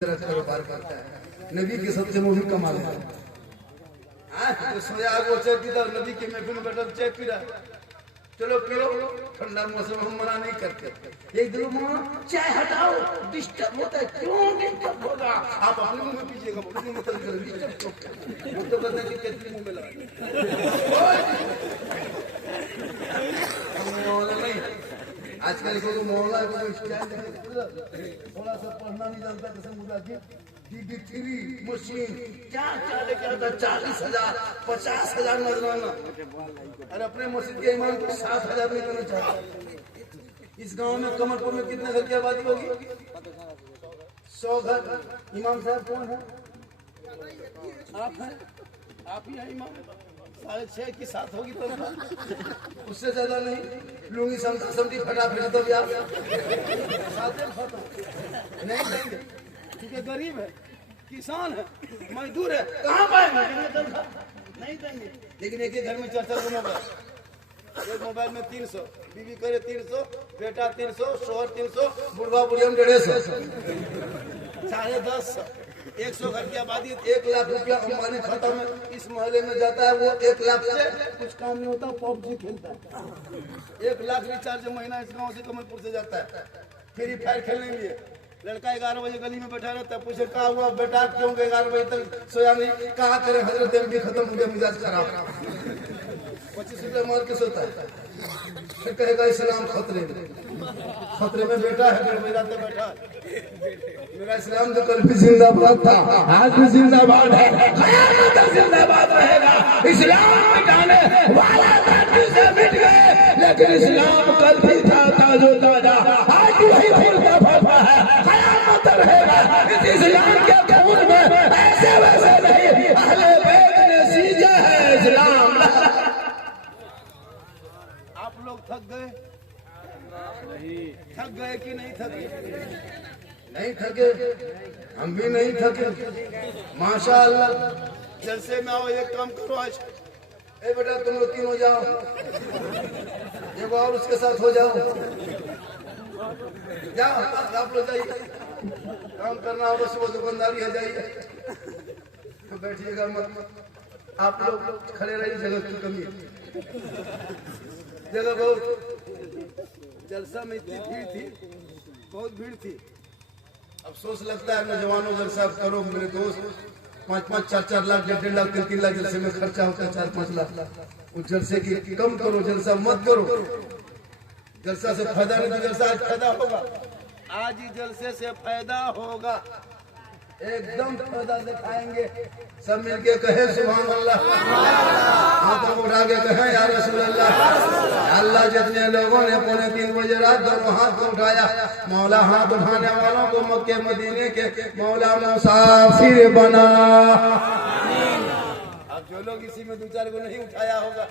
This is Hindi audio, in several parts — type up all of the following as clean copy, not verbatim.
कारोबार करता है। नबी के सबसे मुहिम कमाल है। तो सोया वो चाय पीता, नबी के महफिल में बैठा चाय पी रहा। चलो पियो, ठंडा मौसम हम मना नहीं करते। एक दिन चाय हटाओ, डिस्टर्ब होता है। क्यों डिस्टर्ब होगा? आप अपने मुंह में पीजिएगा, मुंह में तल कर डिस्टर्ब वो तो कहते हैं कि केतली मुंह में लगा नहीं। आजकल को मोहल्ला को थोड़ा सा पढ़ना नहीं जानता, जैसे मुझे DD3 मशीन क्या क्या लेके आता, 40,000 50,000 नजराना। अरे अपने मस्जिद के इमाम को 7,000 नहीं करना चाहता। इस गांव में कमरपुर में कितने घर की आबादी होगी? 100 घर। इमाम साहब कौन है? आप हैं, आप ही हैं इमाम। 6.5 की 7 होगी तो उससे ज्यादा नहीं। लूंगी समझी फटा फिर तो यार नहीं देंगे, क्योंकि गरीब है, किसान है, मजदूर है, कहाँ पाएंगे? नहीं देंगे। लेकिन एक ही घर में 4-4 मोबाइल, एक मोबाइल में 300, बीवी करे 300, बेटा 300, शोहर 300, बुढ़वा बुढ़िया 150, 10.5, 100 घर की आबादी, 1 लाख रुपया अंबानी खाता में इस मोहल्ले में जाता है। वो 1 लाख से कुछ काम नहीं होता, PUBG खेलता है। 1 लाख रिचार्ज महीना इस गांव से कमलपुर से जाता है फ्री फायर खेलने के लिए। लड़का 11 बजे गली में बैठा रहता है, पूछे कहा हुआ बेटा, क्यों 11 बजे तक सोया नहीं? कहा करे हजरत एमपी खत्म हो गया, मिजाज खराब। 25 रुपया मार के सोता है, फिर कहेगा इस्लाम खतरे में। खतरे में बेटा है, मेरा तो बैठा है। मेरा इस्लाम तो कल भी जिंदाबाद था, आज भी जिंदाबाद है, क़यामत तक जिंदाबाद रहेगा। इस्लाम मिटाने वाला धरती से मिट गए, लेकिन इस्लाम कल भी था ताजो ताजा, आज भी वही फूलता फलता है, क़यामत तक रहेगा। इस इस्लाम के खून में ऐसे वैसे नहीं, अहले बैत ने सींचा है इस्लाम। आप लोग थक गए? थक गए कि नहीं थके? नहीं थके, हम भी नहीं थके माशाअल्लाह। जलसे में आओ, एक काम करो आज, ए बेटा तुम लोग 3 हो जाओ, एक और उसके साथ हो जाओ, जाओ आप लोग जाइए, काम करना होगा, सुबह दुकानदारी है, जाइए। तो बैठिएगा मत, आप लोग खड़े रहिए, जगह की कमी है, जगह बहुत। जलसा में इतनी भीड़ थी, बहुत भीड़ थी। अफसोस लगता है नौजवानों, जलसा करो मेरे दोस्त, 5-5, 4-4 लाख, 1.5 लाख, 3-3 लाख जलसे में खर्चा होता है, 4-5 लाख। उस जलसे की कम करो, जलसा मत करो। जलसा से फायदा नहीं, तो जलसा आज फायदा होगा, आज ही जलसे से फायदा होगा, एकदम फायदा दिखाएंगे। सब मिलके कहे सुभान अल्लाह, हाथ उठा के कहे या रसूल अल्लाह। अल्लाह जितने लोगों ने 2:45 बजे रात दोनों हाथ को उठाया, मौला हाथ उठाने वालों को मक्के मदीने के मौला मुसाफिर बना। अब जो लोग इसी में 2-4 को नहीं उठाया होगा,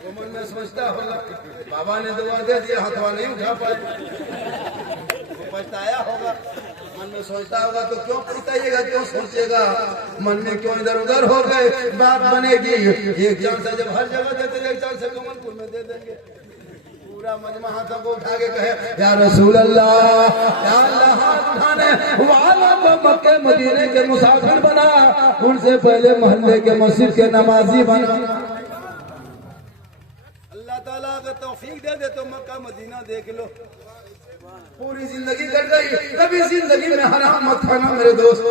वो मन में सोचता होगा बाबा ने दुआ दे दिया, हाथवा नहीं उठा पाए, पछताया होगा, मन में सोचता होगा। तो क्यों पछताइएगा, क्यों सोचिएगा, मन में क्यों इधर उधर हो गए? बात बनेगी। एक चांस है, जब हर जगह देते, एक चांस है कमलपुर में दे देंगे। पूरा मजमा हाथों को उठा के कहे या रसूल अल्लाह, या अल्लाह। हाथ उठाने वाला को मक्के मदीने के मुसाफिर बना, उनसे पहले मोहल्ले के मस्जिद के नमाजी बना। अल्लाह ताला अगर तौफीक दे दे तो मक्का मदीना देख लो, पूरी जिंदगी कट गई। कभी जिंदगी में हराम मत खाना मेरे दोस्त,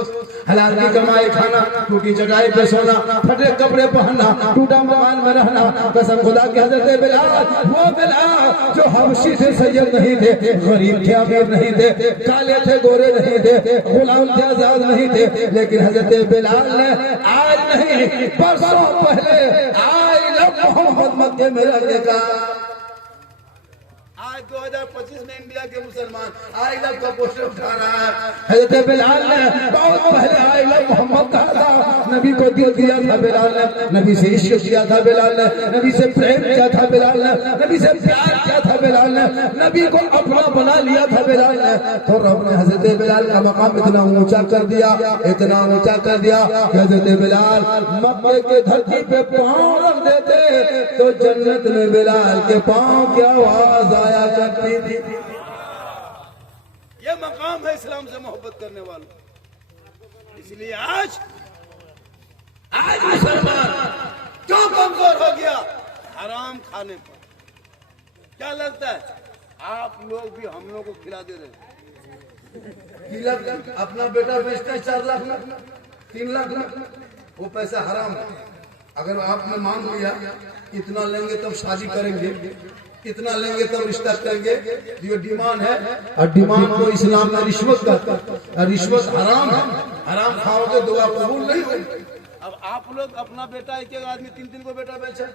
हलाल की कमाई खाना, टूटी चटाई पे सोना, फटे कपड़े पहनना, टूटा मकान में रहना। कसम खुदा के हजरत बिलाल, वो बिलाल जो हबशी थे, सैयद नहीं थे, गरीब थे, अमीर नहीं थे, काले थे, गोरे नहीं थे, गुलाम थे, आजाद नहीं थे, लेकिन हजरत बिलाल ने आज नहीं परसों पहले आई लव मोहम्मद मक्के में रहने का। आज 2025 में इंडिया के मुसलमान आई लव का पोस्टर उठा रहा है। हज़रत बिलाल ने बहुत पहले आई लव मोहम्मद कहा था, नबी को दिल दिया था बिलाल ने, नबी से इश्क किया था बिलाल ने, नबी से प्रेम किया था बिलाल ने, नबी से प्यार किया था बिलाल ने, नबी को अपना बना लिया था बिलाल ने। तो रब ने हज़रत बिलाल का मकाम इतना ऊंचा कर दिया, इतना ऊंचा कर दिया, हज़रत बिलाल मक्के के धरती पे पांव रख देते तो जन्नत में बिलाल के पांव की आवाज आया करती थी। ये मकाम है इस्लाम से मोहब्बत करने वालों। इसलिए आज मुसलमान क्यों कमजोर हो गया? हराम खाने पर। क्या लगता है आप लोग भी हम लोग को खिला दे रहे हैं? अपना बेटा बेचते हैं 4 लाख में, 3 लाख में, वो पैसा हराम है। अगर आपने मांग लिया इतना लेंगे तब शादी करेंगे, इतना लेंगे तब रिश्ता करेंगे, ये डिमांड है। और डिमांड को इस्लाम में रिश्वत कहता है। रिश्वत हराम है। हराम खाओगे दुआ कबूल नहीं होगी। अब आप लोग अपना बेटा, एक एक आदमी 3-3 को बेटा बेचा,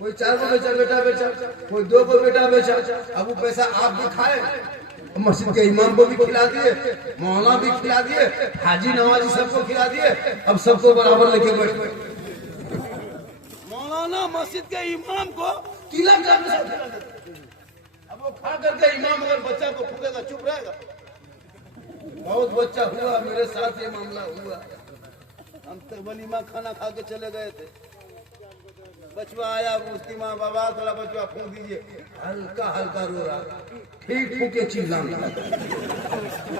कोई 4 को बेटा बेचा, कोई 2 को बेटा बेचा। अब वो पैसा आप भी खाए, मस्जिद के इमाम को भी खिला दिए, मौलाना भी खिला दिए, हाजी नवाजी सबको खिला दिए। अब सबको बराबर लेके बैठे। मौलाना मस्जिद के इमाम को तिलक करके सब खिला देते। अब वो खा करके इमाम अगर बच्चा को फूकेगा चुप रहेगा? बहुत बच्चा हुआ, मेरे साथ ये मामला हुआ। हम तक वलीमा खाना खा के चले गए थे। बचवा आया, उसकी माँ बाबा थोड़ा बचवा फूक दीजिए, हल्का हल्का रो रहा, ठीक फूके चिल्लाना।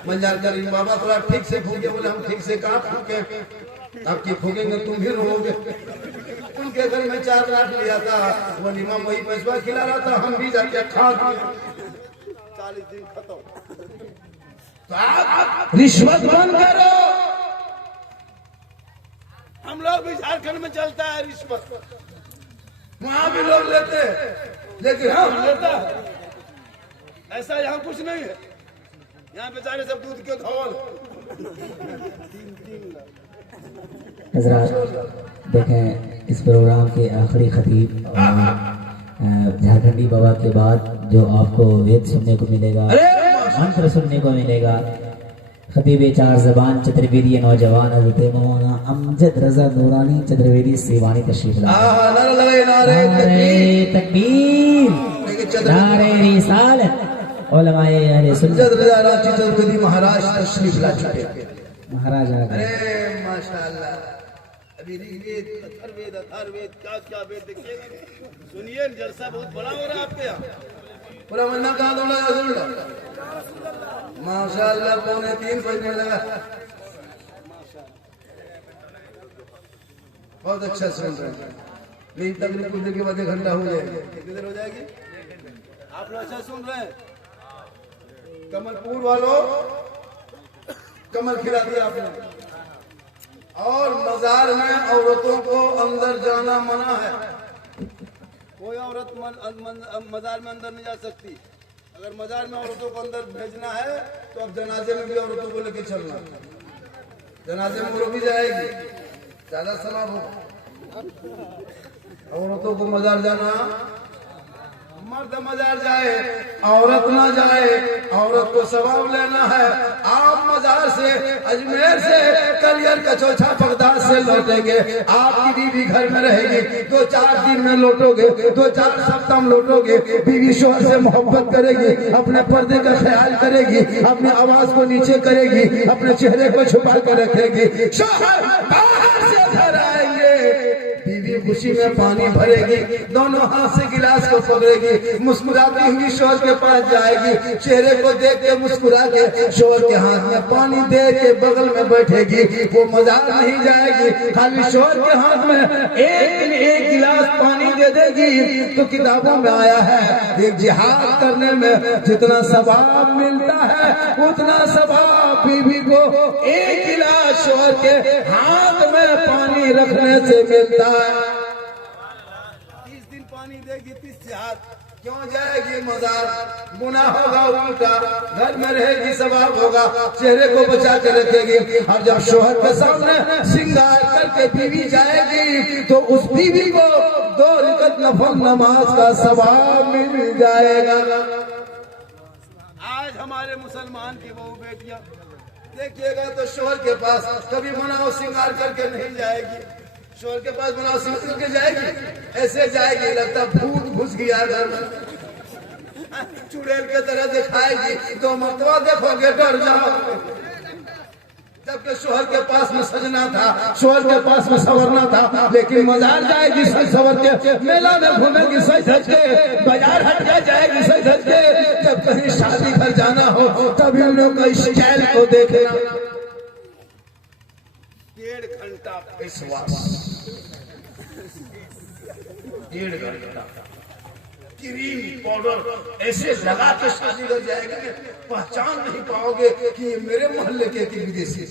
मंजार कर बाबा थोड़ा ठीक से फूके, बोले हम ठीक से कहाँ फूके, आपकी फूकेंगे तुम भी रोगे। उनके घर में 4 लाख लिया था, वलीमा वही पैसा खिला रहा था, हम भी जाके खा दिए। 40 दिन खत्म। तो आप रिश्वत बंद करो। हम लोग भी झारखंड में चलता है रिश्वत, वहां भी लोग लेते हैं, लेकिन हम लेता है ऐसा यहाँ कुछ नहीं है। यहाँ बेचारे सब दूध के धौल। हज़रात देखें, इस प्रोग्राम के आखिरी खतीब झारखंडी बाबा के बाद जो आपको वेद सुनने को मिलेगा, मंत्र सुनने को मिलेगा, खतीब 4 ज़बान चतुर्वेदी नौजवान हज़रत मौलाना अमजद रज़ा नूरानी चतुर्वेदी सीवानी तशरीफ लाए। नारे तकबीर, नारे रिसालत। उलमाए अहले सुन्नत चतुर्वेदी महाराज तशरीफ ला चुके। महाराज आ गए। अरे माशाअल्लाह, अभी ऋग्वेद, अथर्ववेद, क्या वेद देखिएगा। सुनिए, जलसा बहुत बड़ा हो रहा है आपके यहाँ। पूरा महीना कहाँ दौड़ा माशाअल्लाह, 2:45 बजने लगा। बहुत अच्छा सुन रहे हैं। मेरी तकलीफ कुछ देर के बाद 1 घंटा हो जाएगी। कितनी देर हो जाएगी? आप लोग अच्छा सुन रहे हैं? कमलपुर वालों, कमल खिला दिया आपने। और मजार में औरतों को अंदर जाना मना है। कोई औरत मजार में अंदर नहीं जा सकती। अगर मजार में औरतों को अंदर भेजना है तो अब जनाजे में भी औरतों को लेके चलना। जनाजे में वो भी जाएगी, ज्यादा सवाब होगा। औरतों को मजार जाना, मर्द मजार जाए, औरत ना जाए। औरत को सवाब लेना है। आप मजार से, अजमेर से, कलियर का चौथा बगदाद से लौटेंगे। आपकी बीवी घर में रहेगी, 2-4 दिन में लौटोगे, 2-4 सप्ताह में लौटोगे। बीवी शोहर से मोहब्बत करेगी, अपने पर्दे का ख्याल करेगी, अपनी आवाज को नीचे करेगी, अपने चेहरे को छुपा कर रखेगी। शोहर बाहर से घर आएंगे, बीवी खुशी में पानी भरेगी, दोनों हाथ से गिलास को पकड़ेगी, मुस्कुराती हुई शोहर के पास जाएगी, चेहरे को देख के मुस्कुरा के शोहर के हाथ में पानी दे के बगल में बैठेगी। वो मजार नहीं जाएगी, खाली शोहर के हाथ में एक गिलास पानी दे देगी। तो किताबों में आया है, एक जिहाद करने में जितना सवाब मिलता है उतना सवाब बीवी को 1 गिलास शोहर के हाथ में पानी रखने से मिलता है। 30 दिन पानी देगी, 30 जिहाद। क्यों जाएगी मजार? गुनाह होगा उल्टा, घर में रहेगी सवाब होगा, चेहरे को बचा के रखेगी। और जब शोहर के सामने श्रृंगार करके बीवी जाएगी तो उस बीवी को 2 रकात नफल नमाज का सवाब मिल जाएगा। आज हमारे मुसलमान की बहू बेटियां देखिएगा तो शोहर के पास कभी मनाओ श्रृंगार करके नहीं जाएगी। शोहर के पास मनाओ श्रृंगार करके जाएगी, ऐसे जाएगी लगता भूत घुस गया घर में, चुड़ैल के तरह दिखाएगी। तो मर्तबा देखोगे डर जाओ। जबकि शोहर के पास में सजना था, शोहर के पास में संवरना था, लेकिन मजार जाएगी सज संवर के, मेला में घूमेगी सज धज के, बाजार हटिया जाएगी सज धज के। जब कहीं शादी घर जाना हो तभी उन लोग का स्टाइल को देखेगा। जबकि शोहर के पास में सजना था, शोहर के पास में संवरना था, लेकिन मजार जाएगी सज संवर के, मेला में घूमेगी सज धज के, बाजार हटिया जाएगी सज धज के। जब कहीं शादी घर जाना हो तभी उन लोग का स्टाइल को देखेगा। 1.5 घंटा फेस वॉश, 1.5 घंटा क्रीम पाउडर ऐसे लगा के शादी कर जाएगी कि पहचान नहीं पाओगे कि ये मेरे मोहल्ले के विदेशी।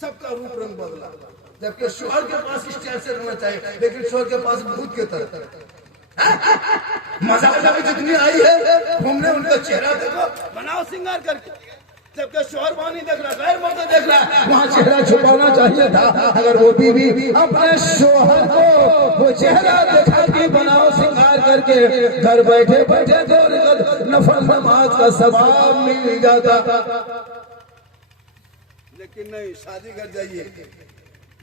सबका रूप रंग बदला, जबकि शोहर के पास स्टाइल से रहना चाहिए, लेकिन शोहर के पास भूत के तरह मजा जितनी आई है घूमने, उनका चेहरा देखो, बनाओ श्रृंगार करके, जबकि शोहर वहां नहीं देख रहा, गैर मर्द देख रहा है, वहां चेहरा छुपाना चाहिए था। अगर वो बीवी अपने शोहर को वो चेहरा दिखा के बनाओ श्रृंगार करके घर बैठे बैठे तो नफल नमाज का सवाब मिल जाता, लेकिन नहीं। शादी कर जाइए,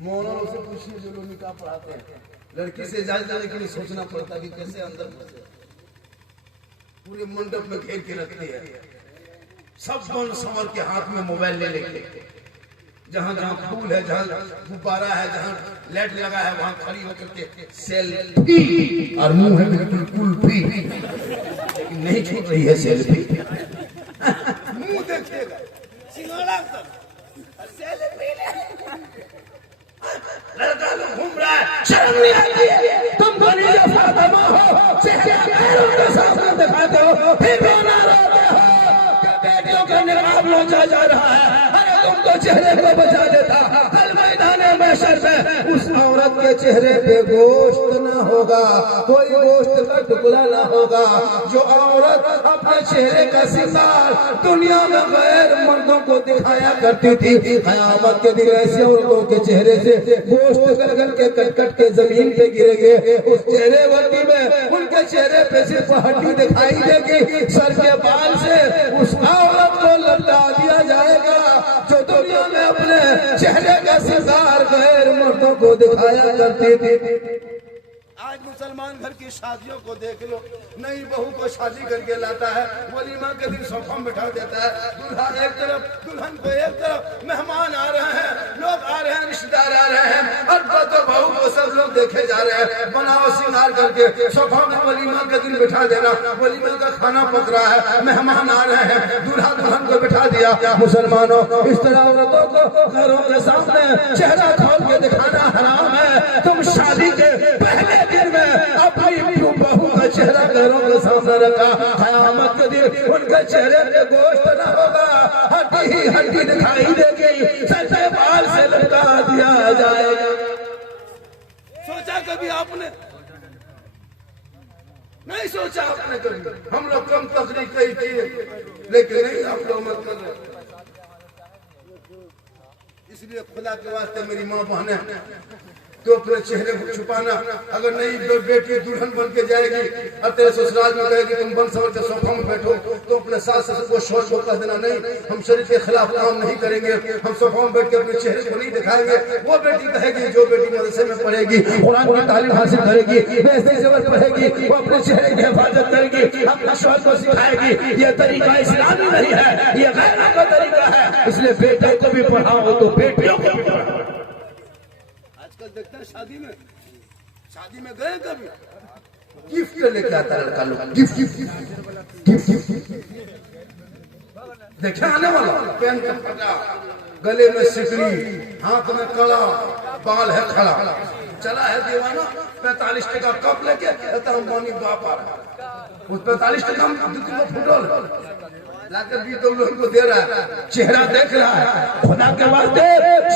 मौलाना से पूछिए जो लोग निकाह पढ़ाते हैं, लड़की से इजाजत लेने के लिए सोचना पड़ता कि कैसे अंदर घुसे, पूरे मंडप में घेर के रखते हैं, सब बन संवर के हाथ में मोबाइल ले लेके, जहां जहां फूल है, जहां गुब्बारा है, जहां लाइट लगा है, वहां खड़ी होकर के सेल्फी, और मुंह है बिल्कुल कुल्फी, लेकिन नहीं छूट रही है सेल्फी। मुंह देखिएगा, सिंगाड़ा सेल्फी लड़का लोग घूम रहा है, शर्म नहीं आती है? तुम खदीजा फातिमा हो, चेहरा पैरों के सामने दिखाते हो, फिर रोना रोते हो, बेटियों का निकाब नोचा जा रहा है, अरे तुम तो चेहरे को बचा देता। कल मैदाने महशर में उस औरत के चेहरे पे गोश्त न होगा, कोई गोश्त का टुकड़ा न होगा। जो औरत अपने चेहरे का सिंगार दुनिया में गैर मर्दों को दिखाया करती थी, कयामत के दिन ऐसे औरतों के चेहरे से गोश्त गलगल के कट के जमीन पे गिरेंगे। उस चेहरे वर्दी में उनके चेहरे पे सिर्फ हड्डी दिखाई देगी, सर के बाल से उस औरत को लौटा दिया जाएगा जो दुनिया में अपने चेहरे का सिंगार गैर मर्दों को दिखाया करती थी। आज मुसलमान घर की शादियों को देख लो, नई बहू को शादी करके लाता है, वलीमा के दिन सोफा में बैठा देता है, दूल्हा एक तरफ, दुल्हन को एक तरफ, मेहमान आ रहे हैं, लोग आ रहे हैं, रिश्तेदार आ रहे हैं, और तो बहू को सब लोग देखे जा रहे हैं, बनाओ श्रृंगार करके सोफा में वलीमा के दिन बिठा देना, वलीमा का खाना पक रहा है, मेहमान आ रहे हैं, दूल्हा दुल्हन को बिठा दिया। मुसलमानों, इस तरह औरतों को घरों के सामने चेहरा खोल के दिखाना हराम है। तुम शादी के पहले दिन में अपनी बहू का चेहरा घरों के सामने रखा, कयामत के दिन उनके चेहरे पे गोश्त न होगा, हड्डी ही हड्डी दिखाई देगी, सर से बाल से लटका दिया जाएगा। सोचा कभी आपने? नहीं सोचा आपने कभी। हम लोग कम तकलीफ कही थी, लेकिन नहीं, आप लोग मत कर रहे। इसलिए खुदा के वास्ते मेरी माँ बहने तो अपने चेहरे को छुपाना, अगर नहीं बेटी दुल्हन बन के जाएगी और तेरे ससुराल में कहेगी तुम बन सवर के सोफा में बैठो, तो अपने सास ससुर को शोर को कह देना, नहीं हम शरीर के खिलाफ काम नहीं करेंगे, हम सोफा में बैठ के अपने चेहरे को नहीं दिखाएंगे। वो बेटी कहेगी, जो बेटी मदरसे में पढ़ेगी, कुरान की तालीम हासिल करेगी, बेहतरीन ज़बर पढ़ेगी, वो अपने चेहरे की हिफाजत करेगी, अपने शोहर को सिखाएगी। ये तरीका इस्लामी नहीं है, ये गैर का तरीका है। इसलिए बेटे को भी पढ़ाओ तो बेटियों को भी पढ़ाओ। देखते हैं शादी में गए कभी, गिफ्ट लेके आता लड़का लोग, गिफ्ट देखे आने वाला, पेन का फटा, गले में सिकड़ी, हाथ में कड़ा, बाल है खड़ा, चला है दीवाना, 45 टका कप लेके अंबानी बाप आ रहा, उस 45 टका में फुटबॉल लाकर भी तो लोगों को दे रहा है, चेहरा देख रहा है। खुदा के वास्ते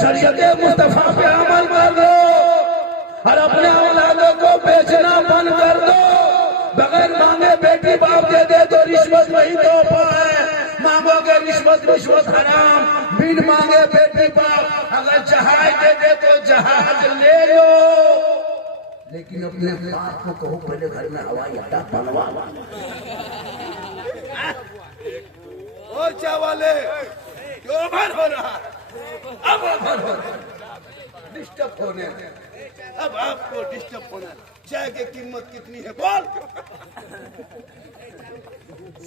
शरीयत मुस्तफा पे अमल कर दो और अपने औलादों को बेचना बंद कर दो। बगैर मांगे बेटी बाप दे दे तो रिश्वत वही तोहफा है, मांगोगे रिश्वत हराम। बिन मांगे बेटी बाप अगर जहाज दे दे तो जहाज ले लो, लेकिन अपने बाप को कहो पहले घर में हवाई अड्डा बनवा। ओ चावले क्यों ओवर हो रहा है, अब ओवर हो रहा है, डिस्टर्ब होने, अब आपको डिस्टर्ब होना। चाय की कीमत कितनी है बोल।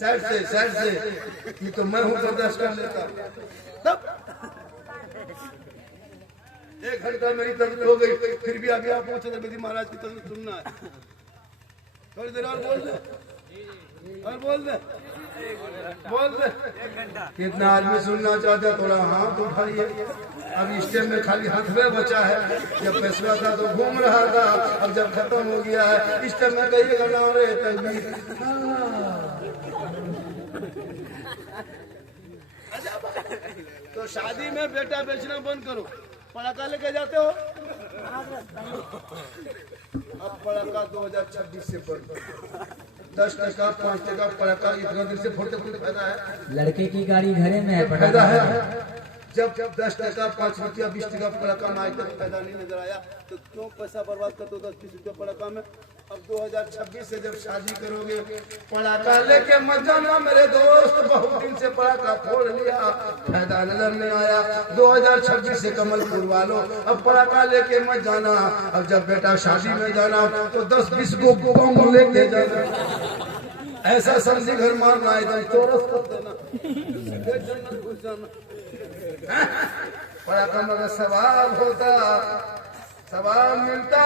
साइड से ये तो मैं हूँ, बर्दाश्त कर लेता। तब 1 घंटा मेरी तबीयत हो गई, फिर भी अभी आप पहुंचे तो मेरी महाराज की तबीयत सुनना है। थोड़ी देर और बोल दे, और बोल दे। कितना आदमी सुनना चाहता है, थोड़ा हाथ उठाइए। अब स्टेज में खाली हाथ में बचा है। जब पैसा था तो घूम रहा था, अब जब खत्म हो गया है स्टेज में कहिएगा ना रे तकबीर। तो शादी में बेटा बेचना बंद करो। पड़ाका लेके जाते हो, अब पड़ाका 2026 से बंद। 10 टका 5 टका पड़ाका इतना दिन से फोड़ते फोड़ते फायदा है। लड़के की गाड़ी घरे में है, फायदा है। जब 10 टका 5 रुपया 20 टका पड़ाका में आज तक फायदा नहीं नजर आया, तो क्यों पैसा बर्बाद करते हो 10-20 रुपया पड़ाका में। अब 2026 से जब शादी करोगे पड़ाका लेके मत जाना मेरे दोस्त। बहुत दिन से पड़ाका फोड़ लिया, फायदा नजर नहीं आया। 2026 से कमलपुर वालों अब पड़ाका लेके मत जाना। अब जब बेटा शादी में जाना तो 10-20 को बम लेके जाना। ऐसा समझी घर मारना एकदम चोरस कर देना, जन्नत घुस जाना। पड़ाका मगर सवाल होता, सवाल मिलता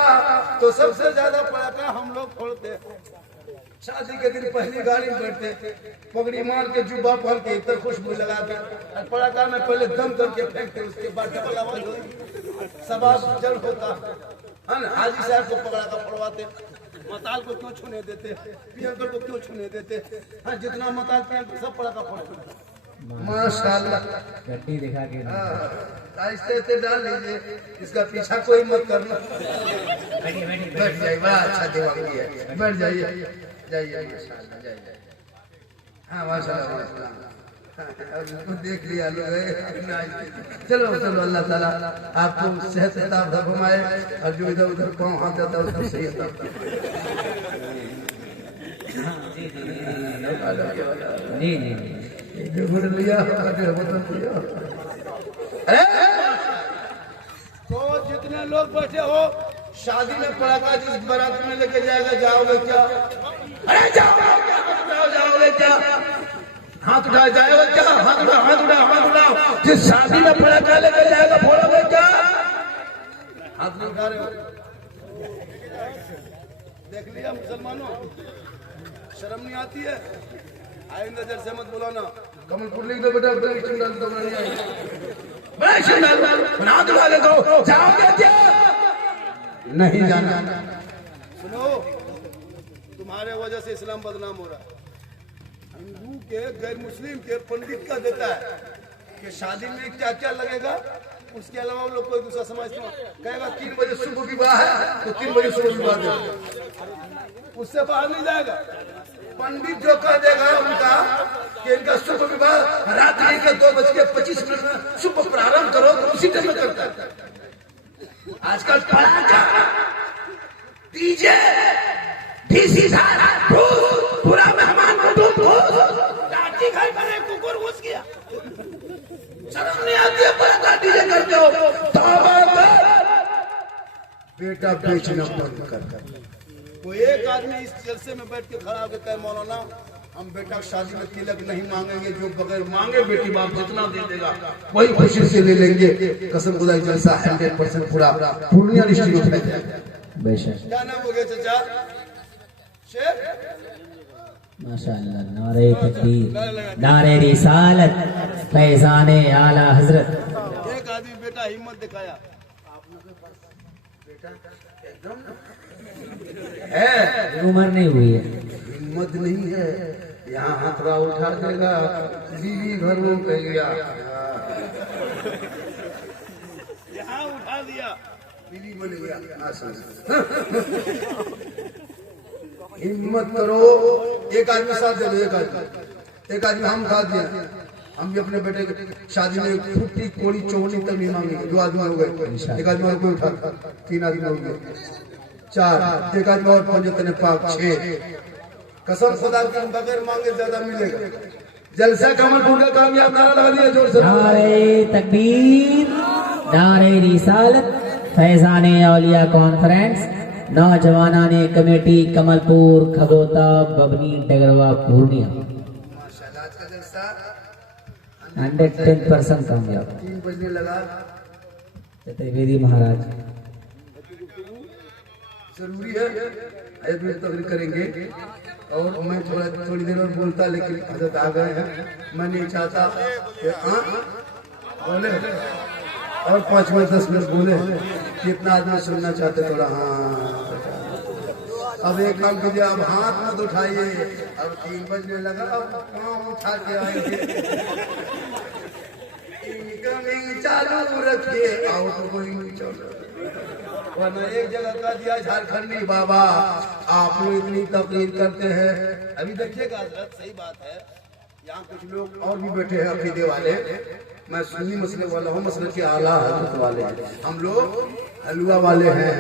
तो सबसे ज्यादा पड़ाका हम लोग फोड़ते। शादी के दिन पहली गाड़ी में बैठते, पगड़ी मार के जुब्बा पहन के इतर खुशबू लगा के और पड़ाका में पहले दम करके फेंकते, उसके बाद डबल आवाज होती, सवाल जड़ होता है ना। हाजी साहब को पड़ाका फोड़वाते, मताल को क्यों छूने देते, पियंकर को क्यों छूने देते। हाँ, जितना मताल पियंकर सब पड़ाका फोड़ते। माशाल्लाह गड्डी दिखा के आहिस्ते डाल लीजिए, इसका पीछा कोई मत करना। बैठ जाइए, बड़ा अच्छा दिमाग है, बैठ जाइए, जाइए जाइए। हाँ माशाल्लाह, अब देख लिया लोग। चलो चलो, अल्लाह ताला आपको सेहत किताब घुमाए और जो इधर उधर पाँव हाथ जाता है उसको सही होता। जी लिया तो जितने लोग बैठे हो शादी में पड़ाका जिस बारात में लेके जाएगा, जाओगे क्या? अरे जाओगे क्या? हाथ उठा, जाएगा क्या? हाथ उठा, हाथ उठा, हाथ उठा। जिस शादी में पड़ाका लेके जाएगा फोड़ोगे क्या? हाथ नहीं उठा रहे हो? देख लिया मुसलमानों, शर्म नहीं आती है? आइंदा नजर से मत बोलो ना। कमलपुर लिख दो बेटा, डाल दो, नहीं जाओगे क्या? नहीं जाना। सुनो, तुम्हारे वजह से इस्लाम बदनाम हो रहा है। हिंदू के गैर मुस्लिम के पंडित का देता है कि शादी में क्या क्या लगेगा, उसके अलावा लोग कोई दूसरा समाज कहेगा 3 बजे शुभ विवाह है तो 3 बजे शुभ विवाह देगा, उससे बाहर नहीं जाएगा। पंडित जो कह देगा उनका कि इनका शुभ विवाह रात्रि के 2:25 में शुभ प्रारंभ करो, तो उसी टाइम में करता है। आजकल पड़ाका, डीजे, पूरा मेहमान को लाठी घर में कुकुर घुस गया, शर्म नहीं आती है? पड़ाका डीजे करते हो, बेटा बेचना बंद कर। तो एक आदमी इस जलसे में बैठ के खड़ा होकर कहे मौलाना हम बेटा शादी में तिलक नहीं मांगेंगे, जो बगैर मांगे बेटी बाप जितना दे देगा वही खुशी से ले लेंगे। कसम खुदा जलसा 100% पूरा पूर्णिया डिस्ट्रिक्ट में है। बेशक। क्या नाम हो गया चाचा? शेख। माशाअल्लाह, नारे तकबीर, नारे रिसालत, फैज़ाने आला हजरत। एक आदमी बेटा हिम्मत दिखाया, उम्र नहीं हुई है, हिम्मत नहीं है, यहाँ हाथवा उठा देगा, बीवी घर में कह गया, यहाँ उठा दिया, बीवी बन गया। हिम्मत करो, एक आदमी साथ दे दो, एक आदमी हम साथ दिए। हम भी अपने बेटे की शादी में फुट्टी कोड़ी चौड़ी तक नहीं मांगेंगे। 2 आदमी हो गए, एक आदमी और कोई उठा, 3 आदमी हो गए, 4, एक आदमी और 5, 6। कसम खुदा की बगैर मांगे ज्यादा मिलेगा। जलसा कमलपुर का कामयाब नारा लगा दिया जोर से। नारे तकबीर, नारे रिसालत, फैज़ाने औलिया कॉन्फ्रेंस, नौजवानाने कमेटी कमलपुर, खगोता, बबनी, डगरवा, पूर्णिया। 110% कामयाब। 3 बजने लगा। चतुर्वेदी महाराज जरूरी है, तकरीर करेंगे और मैं थोड़ी देर और बोलता, लेकिन हजरत आ गए हैं। मैं नहीं चाहता कि बोले और 5 मिनट 10 मिनट बोले, कितना आदमी सुनना चाहते थोड़ा हाँ। अब एक काम कीजिए, अब हाथ मत उठाइए, अब 3 बजने लगा, अब पाँव उठा के आएंगे। इनकमिंग चालू रखिए, आउटगोइंग चालू। वरना एक जगह का दिया झारखंडी बाबा, आप लोग इतनी तकलीफ करते हैं। अभी देखिएगा हजरत, सही बात है, यहाँ कुछ लोग और भी बैठे हैं अकीदे वाले। मैं सुन्नी मसले वाला हूँ, मसले के आला हजरत वाले हैं। हम लोग हलवा वाले हैं,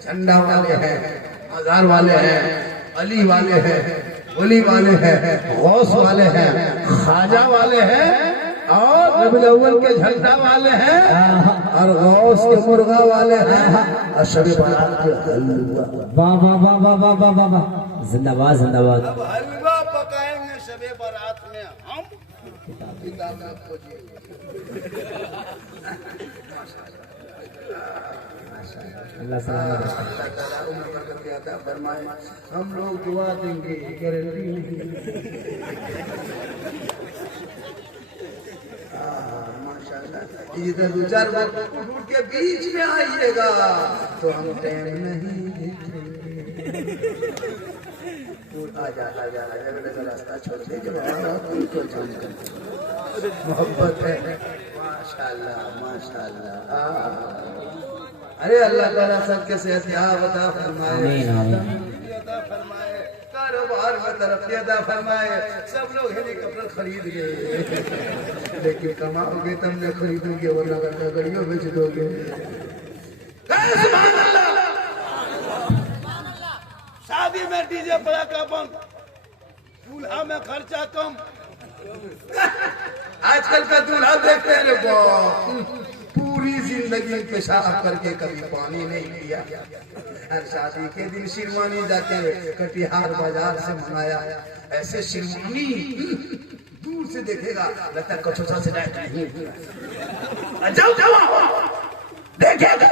झंडा वाले हैं, मजार वाले हैं, अली वाले हैं, वली वाले हैं, गौस वाले हैं, खाजा वाले हैं, और रबीउल अव्वल के झंडा वाले हैं, और गौस के मुर्गा वाले हैं, और शबे बारात के हलवा। वाह वाह वाह वाह वाह वाह वाह वाह, जिंदाबाद जिंदाबाद। अब हलवा पकाएंगे शबे बारात में हम, किताब में खोजिए। अल्लाह सलामत रखे। फरमाए हम लोग दुआ देंगे, गारंटी नहीं। इधर 2-4 बार उठ के बीच में आइएगा तो हम टाइम नहीं आजा रास्ता छोड़ दीजिए, मोहब्बत है। माशाल्लाह माशाल्लाह। अरे अल्लाह ताला सबके सेहत अता फरमाए, कारोबार में तरक्की अता फरमाए। सब लोग हेलीकॉप्टर खरीद गए, लेकिन कमाओगे तब न खरीदोगे, वरना गाड़ियों बेच दोगे। शादी में डीजे पड़ाका बंद, दूल्हा में खर्चा कम। आजकल का दूल्हा देखते हैं, पूरी जिंदगी पेशाब करके कभी पानी नहीं पिया। हर शादी के दिन शिरवानी जाके कटिहार बाजार से मंगाया। ऐसे शिरवानी दूर से देखेगा लगता कचौचा से जाओ देखेगा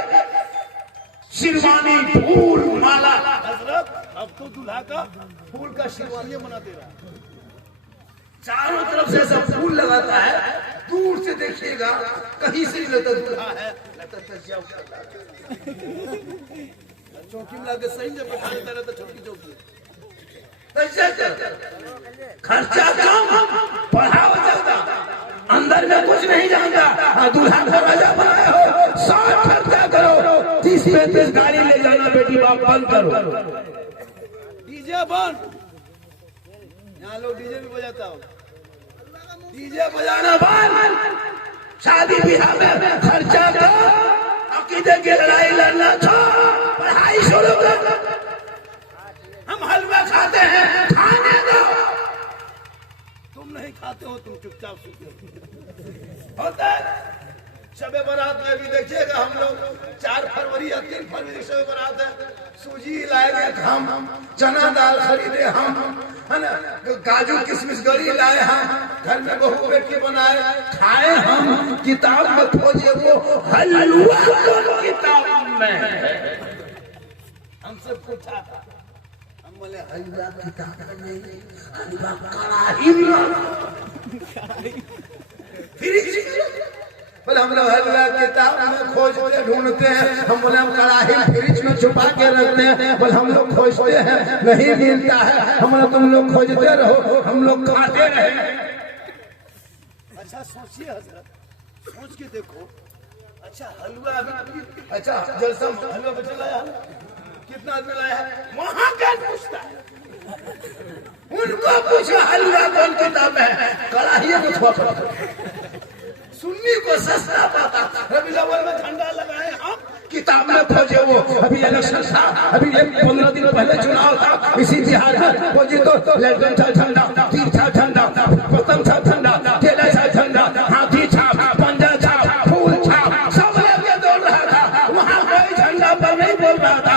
शिरवानी फूल माला। हजरत अब तो दूल्हा का फूल का शिरवानी बना दे रहा है, चारों तरफ से ऐसा फूल लगाता है, दूर से देखिएगा कहीं से लगता दूल्हा है, लगता चौकी में लाके सही जब बैठा देता रहता, छोटी चौकी। खर्चा कम, पढ़ाओ ज्यादा, अंदर में कुछ नहीं जानता। दूल्हा को राजा बनाए हो, 60 खर्चा करो, 30-35 गाड़ी ले जाना, बेटी बाप बंद करो, डीजे बंद। यहाँ लोग डीजे भी बजाता हो, डीजे बजाना बंद। शादी ब्याह में खर्चा करो, अकीदे की लड़ाई लड़ना छोड़, पढ़ाई शुरू कर। हम हलवा खाते हैं, खाने दो। तुम नहीं खाते हो, तुम चुपचाप सुनते होता है। शबे बारात में भी देखिएगा हम लोग 4 फरवरी या 3 फरवरी शबे बारात है, सूजी लाएंगे हम, चना दाल खरीदे हम, है ना, काजू किशमिश गरी लाए हम, घर में बहू बेटी बनाए खाए हम। किताब में खोजे वो हलवा कौन किताब में? हमसे पूछा, हम बोले हलवा किताब में नहीं, हलवा कड़ाही में। बोले हम लोग हलवा किताब में खोजते ढूंढते हैं। हम बोले हम कड़ाही फ्रिज में छुपा के रखते हैं। बोले हम लोग खोजते हैं, नहीं मिलता है। हम लोग तुम लोग खोजते रहो, हम लोग खाते रहे। अच्छा सोचिए हजरत, सोच के देखो। अच्छा हलवा अभी, अच्छा जलसा हलवा बचा लाया है, कितना आदमी लाया है, वहां क्या पूछता है? उनको पूछो हलवा कौन किताब है, कड़ाही को छोड़। सुन्नी को सस्ता पाता, रबीउल अव्वल में झंडा लगाए हम, किताब में खोजे वो। अभी इलेक्शन था, अभी 15 दिन पहले चुनाव था, इसी बिहार में खोजे तो लैंटर्न था झंडा, तीर था झंडा, पतंग था झंडा, केला था झंडा, हाथी छाप, पंजा छाप, फूल छाप, सब लेके दौड़ रहा था। वहाँ कोई झंडा पर नहीं बोल रहा था,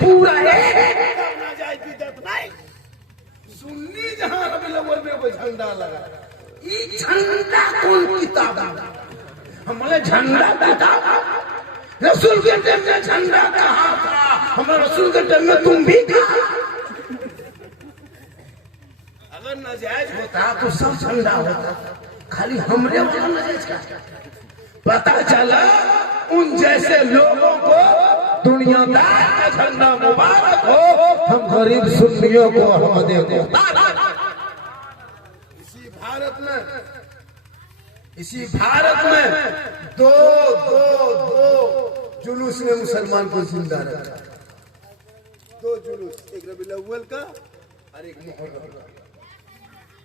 पूरा सुन्नी जहाँ रबीउल अव्वल में कोई झंडा लगा। ये झंडा कौन किताब? हम बोले झंडा किताब, रसूल के टाइम में झंडा कहाँ था? हमारे रसूल के टाइम में तुम भी था। अगर नाजायज होता तो सब झंडा होता, खाली हमरे वाला नजर का पता चला उन जैसे लोगों को दुनियादार का झंडा मुबारक हो, हम गरीब सुन्नियों को अहमदियों को। इसी भारत में दो जुलूस ने मुसलमान को जिंदा रखा। दो जुलूस, एक रबीउल अव्वल का और एक मुहर्रम का।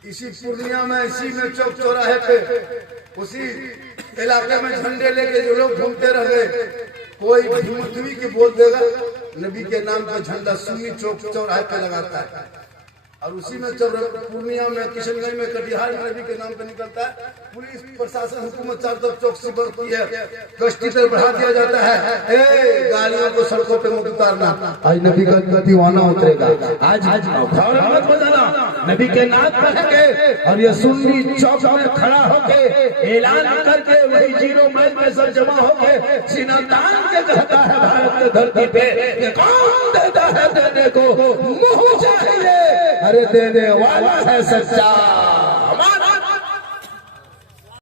इसी पूर्णिया में, इसी में चौक चौराहे पे, उसी इलाके में झंडे लेके जो लोग घूमते रहे, कोई हिम्मतवी की बोल देगा नबी के नाम का झंडा सुन्नी चौक चौराहे पे लगाता है। और उसी में जब पूर्णिया में, किशनगंज में, कटिहार में नबी के नाम पे निकलता है, पुलिस प्रशासन हुकूमत चारों तरफ चौकसी बरतती है, गश्ती पर बढ़ा दिया जाता है, गाड़ियों को सड़कों पे मत उतारना, आज नबी का दीवाना उतरेगा, आज मत बजाना, नबी के नाम पे और ये सुन्नी चौक में खड़ा होके ऐलान करके वही 0 माइल में सब जमा होके सीना तान के कहता है भारत की धरती पे कौन देता है देने को, मुँह चाहिए, अरे देने वाला है सच्चा हमारा